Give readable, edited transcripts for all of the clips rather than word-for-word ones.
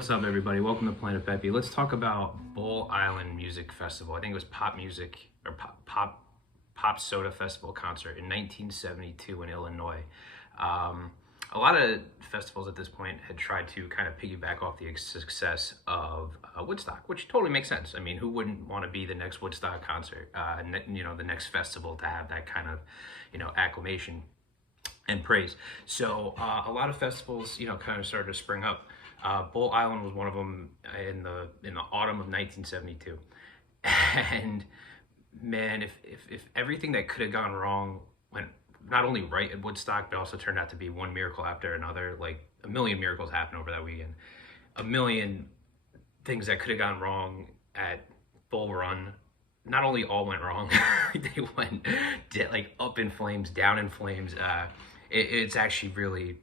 What's up, everybody? Welcome to Planet-Pepe. Let's talk about Bull Island Music Festival. I think it was pop music or pop soda festival concert in 1972 in Illinois. A lot of festivals at this point had tried to kind of piggyback off the success of Woodstock, which totally makes sense. I mean, who wouldn't want to be the next Woodstock concert? The next festival to have that kind of, acclamation and praise. So a lot of festivals, kind of started to spring up. Bull Island was one of them in the autumn of 1972, and man, if everything that could have gone wrong went not only right at Woodstock, but also turned out to be one miracle after another. Like a million miracles happened over that weekend. A million things that could have gone wrong at Bull Run not only all went wrong, they went like up in flames, down in flames. It's actually really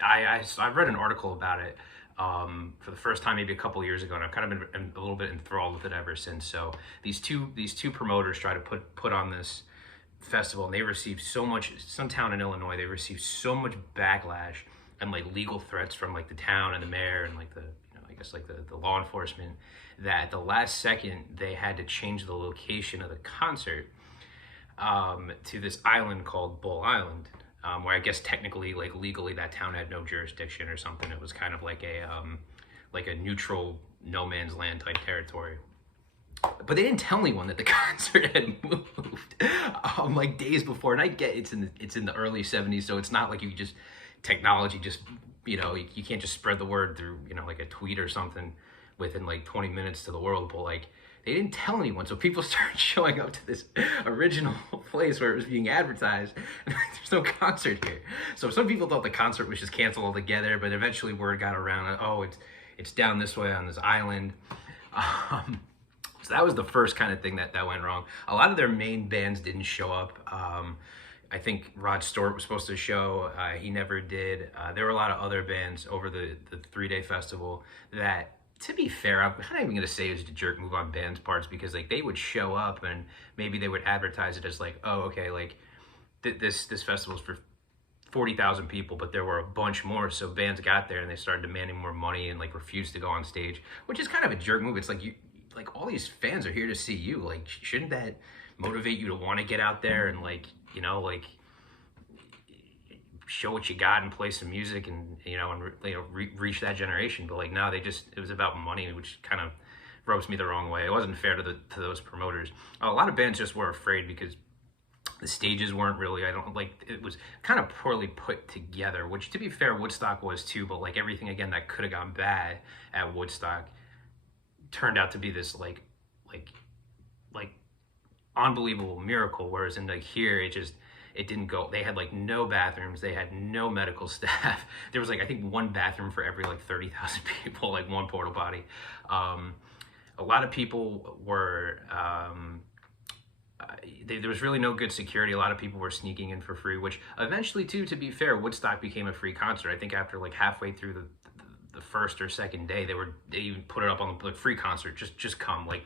I read an article about it for the first time maybe a couple years ago, and I've kind of been a little bit enthralled with it ever since. So these two promoters try to put on this festival, and they received so much. Some town in Illinois, they received so much backlash and like legal threats from like the town and the mayor and like the I guess like the law enforcement, that at the last second they had to change the location of the concert to this island called Bull Island, where I guess technically, like legally, that town had no jurisdiction or something. It was kind of like a neutral no man's land type territory. But they didn't tell anyone that the concert had moved like days before. And I get it's in the early '70s, so it's not like you just technology just you can't just spread the word through like a tweet or something within like 20 minutes to the world. But like they didn't tell anyone, so people started showing up to this original place where it was being advertised, and there's no concert here. So some people thought the concert was just canceled altogether, but eventually word got around, oh, it's down this way on this island. So that was the first kind of thing that went wrong. A lot of their main bands didn't show up. I think Rod Stewart was supposed to show. He never did. There were a lot of other bands over the 3-day festival that, to be fair, I'm not even going to say it was a jerk move on bands' parts, because like they would show up and maybe they would advertise it as like, oh, okay, like this festival's for 40,000 people, but there were a bunch more. So bands got there and they started demanding more money and like refused to go on stage, which is kind of a jerk move. It's like all these fans are here to see you. Like, shouldn't that motivate you to want to get out there and like show what you got and play some music and reach that generation? But like now it was about money, which kind of rubs me the wrong way. It wasn't fair to those promoters. A lot of bands just were afraid because the stages weren't really, it was kind of poorly put together, which, to be fair, Woodstock was too. But like everything again that could have gone bad at Woodstock turned out to be this like unbelievable miracle, whereas in like here it didn't go. They had like no bathrooms, they had no medical staff. There was like I think one bathroom for every like 30,000 people, like one porta potty. A lot of people were there was really no good security. A lot of people were sneaking in for free, which eventually too, to be fair, Woodstock became a free concert. I think after like halfway through the first or second day, they even put it up on the free concert. Just come, like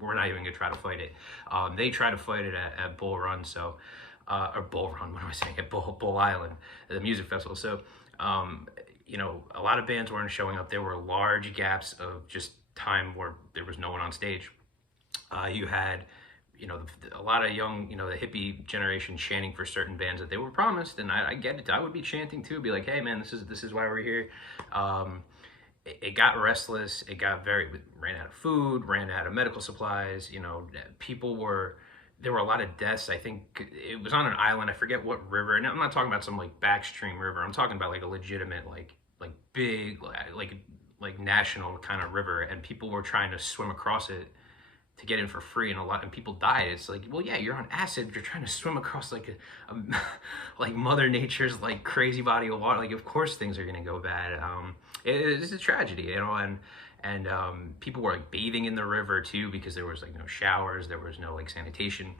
we're not even gonna try to fight it. They tried to fight it at Bull Run, so or Bull Run, what am I saying? At Bull Island, the music festival. So a lot of bands weren't showing up. There were large gaps of just time where there was no one on stage. You had a lot of young, the hippie generation chanting for certain bands that they were promised, and I get it. I would be chanting too, be like, hey man, this is why we're here. It got restless. It ran out of food, ran out of medical supplies. There were a lot of deaths. I think it was on an island. I forget what river. And I'm not talking about some like backstream river. I'm talking about like a legitimate, like big, like national kind of river, and people were trying to swim across it to get in for free, and people died. It's like, well, yeah, you're on acid. You're trying to swim across like like Mother Nature's like crazy body of water. Like, of course things are gonna go bad. It's a tragedy, and people were like bathing in the river too, because there was like no showers, there was no like sanitation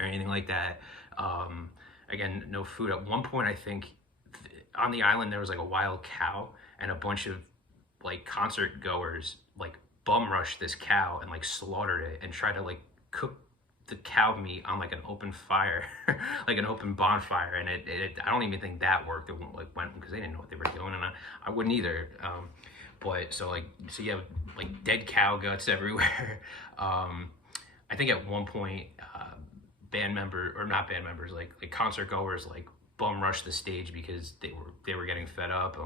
or anything like that. Again, no food. At one point, I think on the island there was like a wild cow, and a bunch of like concert goers like bum rushed this cow and like slaughtered it and tried to like cook the cow meat on like an open fire, like an open bonfire, and I don't even think that worked. It went because they didn't know what they were doing, and I wouldn't either. But so you have like dead cow guts everywhere. I think at one point, band member or not band members, like concert goers, like bum rushed the stage because they were getting fed up.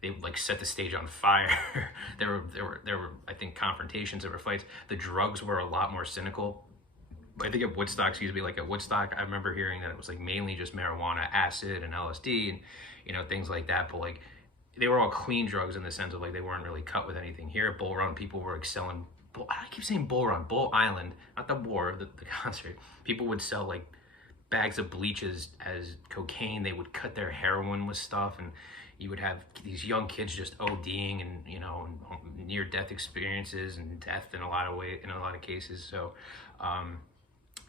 They like set the stage on fire. there were I think confrontations, there were fights. The drugs were a lot more cynical. I think at Woodstock, like at Woodstock, I remember hearing that it was like mainly just marijuana, acid, and LSD, and things like that. But like they were all clean drugs in the sense of like they weren't really cut with anything. Here at Bull Run, people were like selling. I keep saying Bull Run, Bull Island, not the war, the concert. People would sell like bags of bleaches as cocaine. They would cut their heroin with stuff, and you would have these young kids just ODing and near death experiences and death in a lot of cases. So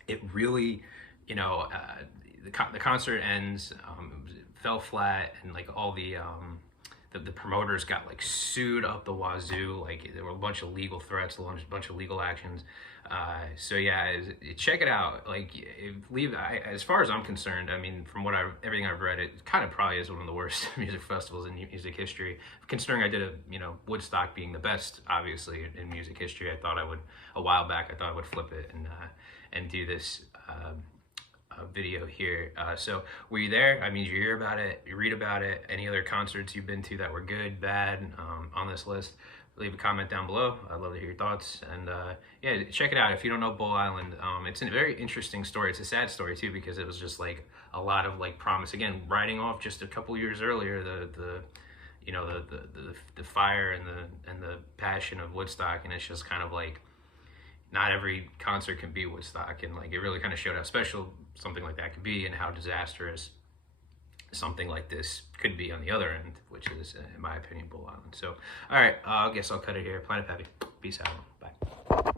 it really, the concert ends, it fell flat, and like all the promoters got like sued up the wazoo. Like there were a bunch of legal threats, a bunch of legal actions. So yeah, check it out. Like as far as I'm concerned, I mean, from everything I've read, it kind of probably is one of the worst music festivals in music history. Considering I did Woodstock being the best, obviously, in music history, a while back I thought I would flip it and do this video here. So were you there? I mean, did you hear about it? You read about it? Any other concerts you've been to that were good, bad, on this list? Leave a comment down below. I'd love to hear your thoughts. And yeah, check it out if you don't know Bull Island. It's a very interesting story. It's a sad story too, because it was just like a lot of like promise. Again, riding off just a couple years earlier, the fire and the passion of Woodstock, and it's just kind of like not every concert can be Woodstock, and like it really kind of showed how special something like that could be and how disastrous something like this could be on the other end, which is, in my opinion, Bull Island. So, all right, I guess I'll cut it here. Planet Pepe. Peace out.